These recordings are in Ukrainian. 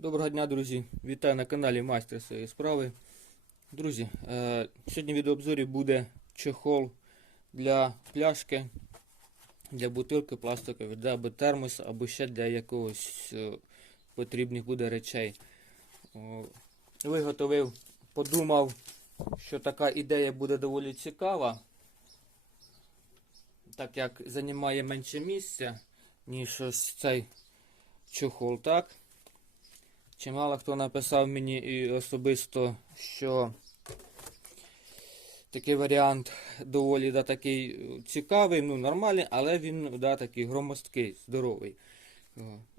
Доброго дня, друзі! Вітаю на каналі Майстер своєї справи. Друзі, е, сьогодні в відеообзорі буде чехол для пляшки, для бутилки пластикової, для або термоса, або ще для якогось е, потрібних буде речей. О, Виготовив, подумав, що така ідея буде доволі цікава, так як займає менше місця, ніж ось цей чохол, так? Чимало хто написав мені і особисто, що такий варіант доволі да, такий е, цікавий, ну нормальний, але він да, такий громоздкий, здоровий.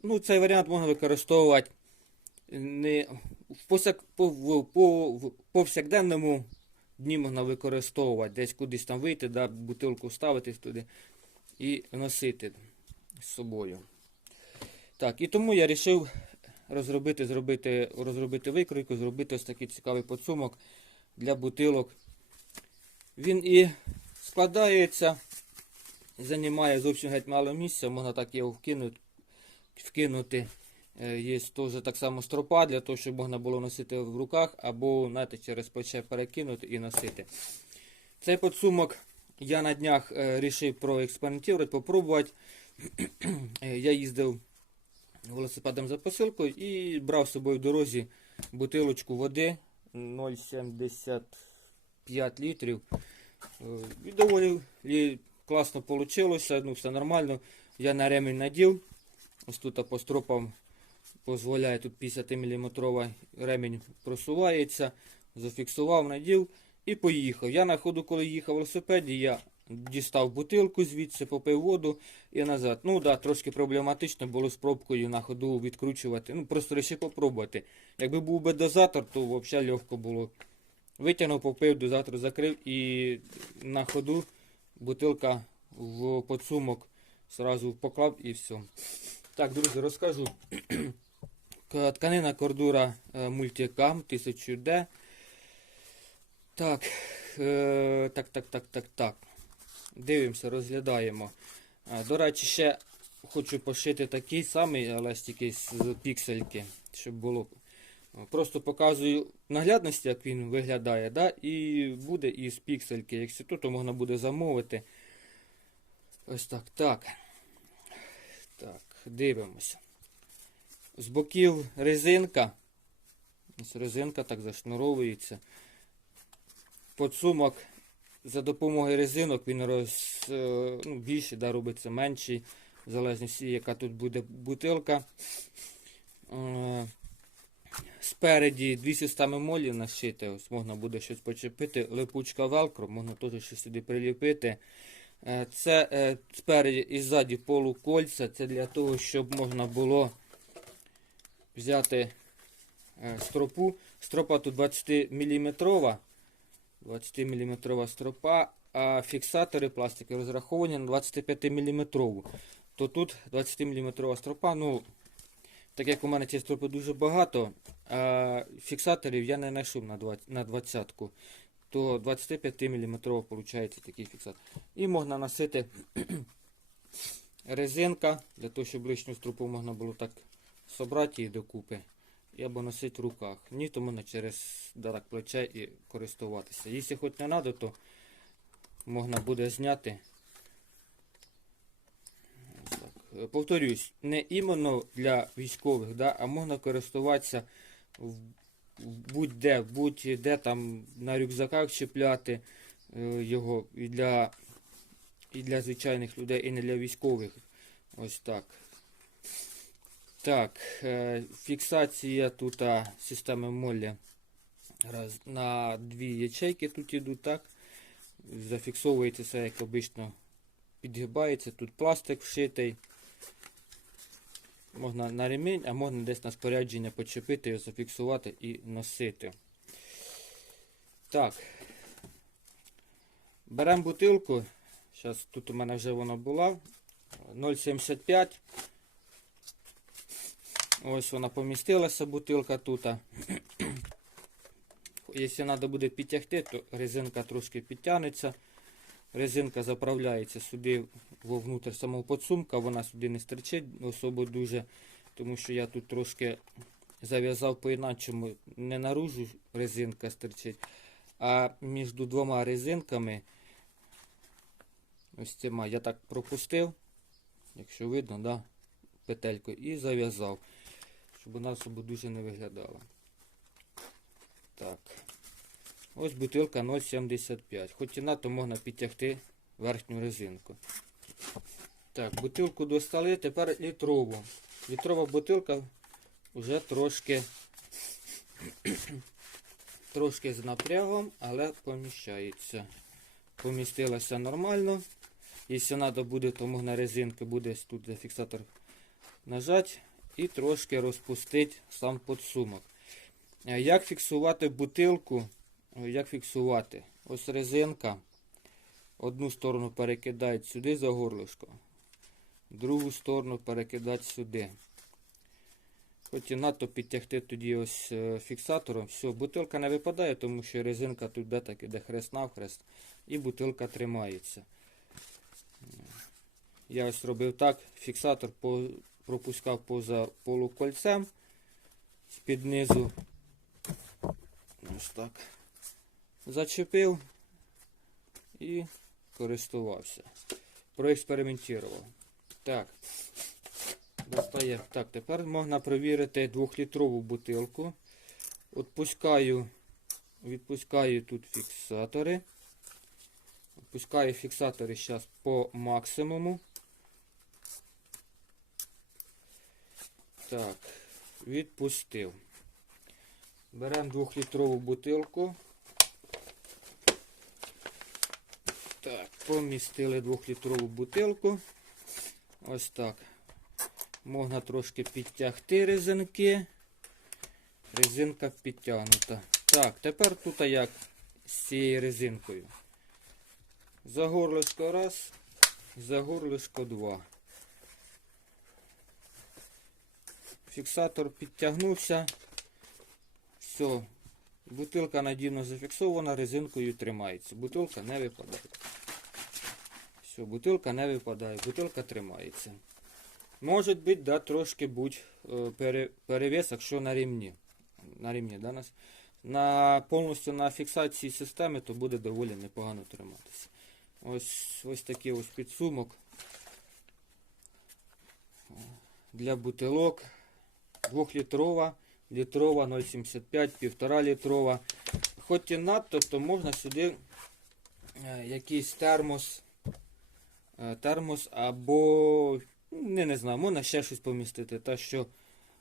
Ну, цей варіант можна використовувати не в посяк, по, в, по, в повсякденному дні можна використовувати, десь кудись там вийти, да, бутилку ставити туди і носити з собою. Так, і тому я вирішив розробити, зробити, розробити викройку, зробити ось такий цікавий подсумок для бутилок. Він і складається, займає зовсім геть мало місця, можна так його вкинути. вкинути. Е, Є теж так само стропа для того, щоб можна було носити в руках або знаєте, через плече перекинути і носити. Цей подсумок я на днях вирішив проекспериментувати, попробувати. Е, я їздив велосипедом за посилкою і брав з собою в дорозі бутилочку води 0,75 літрів. Е, І доволі класно вийшло, ну все нормально. Я на ремінь надів. Ось тут по стропам дозволяє, тут 50 мм ремінь просувається. Зафіксував, надів і поїхав. Я на ходу, коли їхав в велосипеді, я дістав бутилку звідси, попив воду і назад. Ну да, трошки проблематично було з пробкою на ходу відкручувати. Ну, просто вирішив попробувати. Якби був би дозатор, то взагалі легко було. Витягнув, попив, дозатор закрив і на ходу бутилка в подсумок сразу поклав і все. Так, друзі, розкажу. Тканина кордура е, Multicam 1000D. Так, е, так, так, так, так, так. Дивимося, розглядаємо. До речі, ще хочу пошити такий самий, але тільки з піксельки, щоб було. Просто показую наглядності, як він виглядає, да? і буде із піксельки. Якщо то, то можна буде замовити. Ось так. Так. Так, дивимося. З боків резинка. Ось резинка так зашнуровується. Подсумок за допомогою резинок він роз, е, ну, більше да, робиться менший, в залежності, яка тут буде бутилка. Е, Спереді дві системи молів нашити, ось можна буде щось почепити. Липучка велкро, можна теж щось сюди приліпити. Е, Це е, спереді і ззаді полукольця. Це для того, щоб можна було взяти стропу. Стропа тут 20 мм. 20 мм стропа, а фіксатори пластики розраховані на 25 мм. То тут 20 мм стропа. Ну, так як у мене цієї стропи дуже багато, а фіксаторів я не знайшов на 20, на 20 то 25 мм виходить такий фіксатор. І можна носити резинка, для того, щоб лишню стропу можна було так собрати її докупи. І або носити в руках. Ні, то можна через да, так, плече і користуватися. Якщо хоч не треба, то можна буде зняти. Так. Повторюсь, не іменно для військових, да, а можна користуватися будь-де, будь-де там на рюкзаках чіпляти е, його і для, і для звичайних людей, і не для військових. Ось так. Так, е, фіксація тут системи раз, на дві ячейки тут ідуть, так. Зафіксовується все, як обично підгибається. Тут пластик вшитий. Можна на ремінь, а можна десь на спорядження почепити, його зафіксувати і носити. Так. Беремо бутилку. Зараз тут у мене вже вона була. 0,75. Ось вона помістилася, бутилка тут. Якщо треба буде підтягти, то резинка трошки підтягнеться. Резинка заправляється сюди вовнутрь самого подсумка, вона сюди не стерчить особо дуже, тому що я тут трошки зав'язав по-іначому, не наружу резинка стерчить, а між двома резинками, ось цими, я так пропустив, якщо видно, да, петельку, і зав'язав, щоб вона особо дуже не виглядала. Так. Ось бутилка 0,75. Хоч і надто можна підтягти верхню резинку. Так, бутилку достали, тепер літрову. Літрова бутилка вже трошки трошки з напрягом, але поміщається. Помістилася нормально. Якщо треба буде, то можна резинки буде тут фіксатор нажати і трошки розпустити сам подсумок. Е, Як фіксувати бутилку? Е, Як фіксувати? Ось резинка. Одну сторону перекидають сюди за горлишко, другу сторону перекидати сюди. Хоч і надто підтягти тоді ось е, фіксатором. Все, бутилка не випадає, тому що резинка тут де так іде хрест навхрест і бутилка тримається. Я ось робив так, фіксатор по, пропускав поза полукольцем з-під низу. Ось так. Зачепив і користувався. Проекспериментував. Так. Достає. Так, тепер можна перевірити 2-літрову бутилку. Відпускаю, відпускаю тут фіксатори. Відпускаю фіксатори зараз по максимуму. Так, відпустив. Беремо 2-літрову бутилку. Так, помістили 2-літрову бутилку. Ось так. Можна трошки підтягти резинки. Резинка підтягнута. Так, тепер тут як з цією резинкою. За горлишко раз, за горлишко два. Фіксатор підтягнувся. Все. Бутилка надійно зафіксована, резинкою тримається. Бутилка не випадає. Все, бутилка не випадає, бутилка тримається. Може бути, да, трошки будь е, пере, перевес, якщо на рівні. На рівні, да, нас? На повністю на фіксації системи, то буде доволі непогано триматися. Ось ось такий ось підсумок для бутилок. 2-літрова, літрова 0,75, 1,5 літрова. Хоч і надто, то можна сюди е, якийсь термос, е, термос або, ну, не, не знаю, можна ще щось помістити. Та, що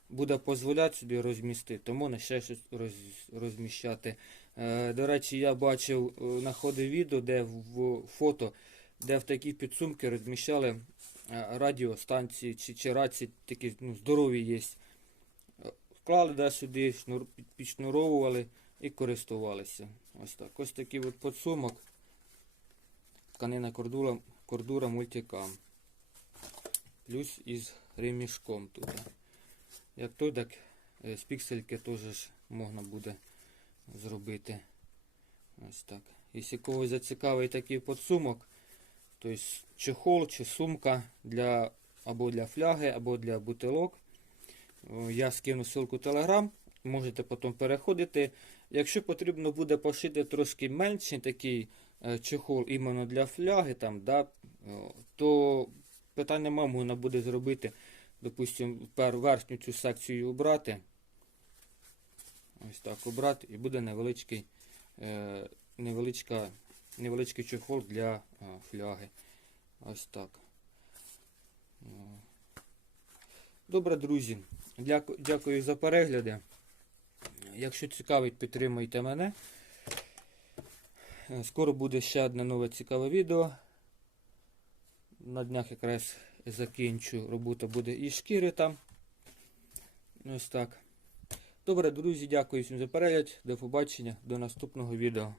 буде дозволяти сюди розмістити, то можна ще щось роз, розміщати. Е, До речі, я бачив, знаходив відео, де в фото, де в такі підсумки розміщали радіостанції чи, чи рації такі ну, здорові є. Вклали да, сюди, шнур, підшнуровували і користувалися. Ось так. Ось такий от подсумок. Тканина кордура, кордура мультикам. Плюс із ремішком тут. Як той, так е, з піксельки теж можна буде зробити. Ось так. Якщо когось зацікавить такий подсумок, то чехол чи сумка для або для фляги, або для бутилок. О, Я скину ссылку Telegram, можете потім переходити. Якщо потрібно буде пошити трошки менший такий е, чехол іменно для фляги, там, да, то питань немає, можна буде зробити, допустимо, верхню цю секцію обрати. Ось так обрати і буде невеличкий, е, невеличка, невеличкий чехол для е, фляги. Ось так. Добре, друзі. Дяку- Дякую за перегляди. Якщо цікавить, підтримуйте мене. Е, Скоро буде ще одне нове цікаве відео. На днях якраз закінчу. Робота буде і шкіри там. Ось так. Добре, друзі, дякую всім за перегляд. До побачення, до наступного відео.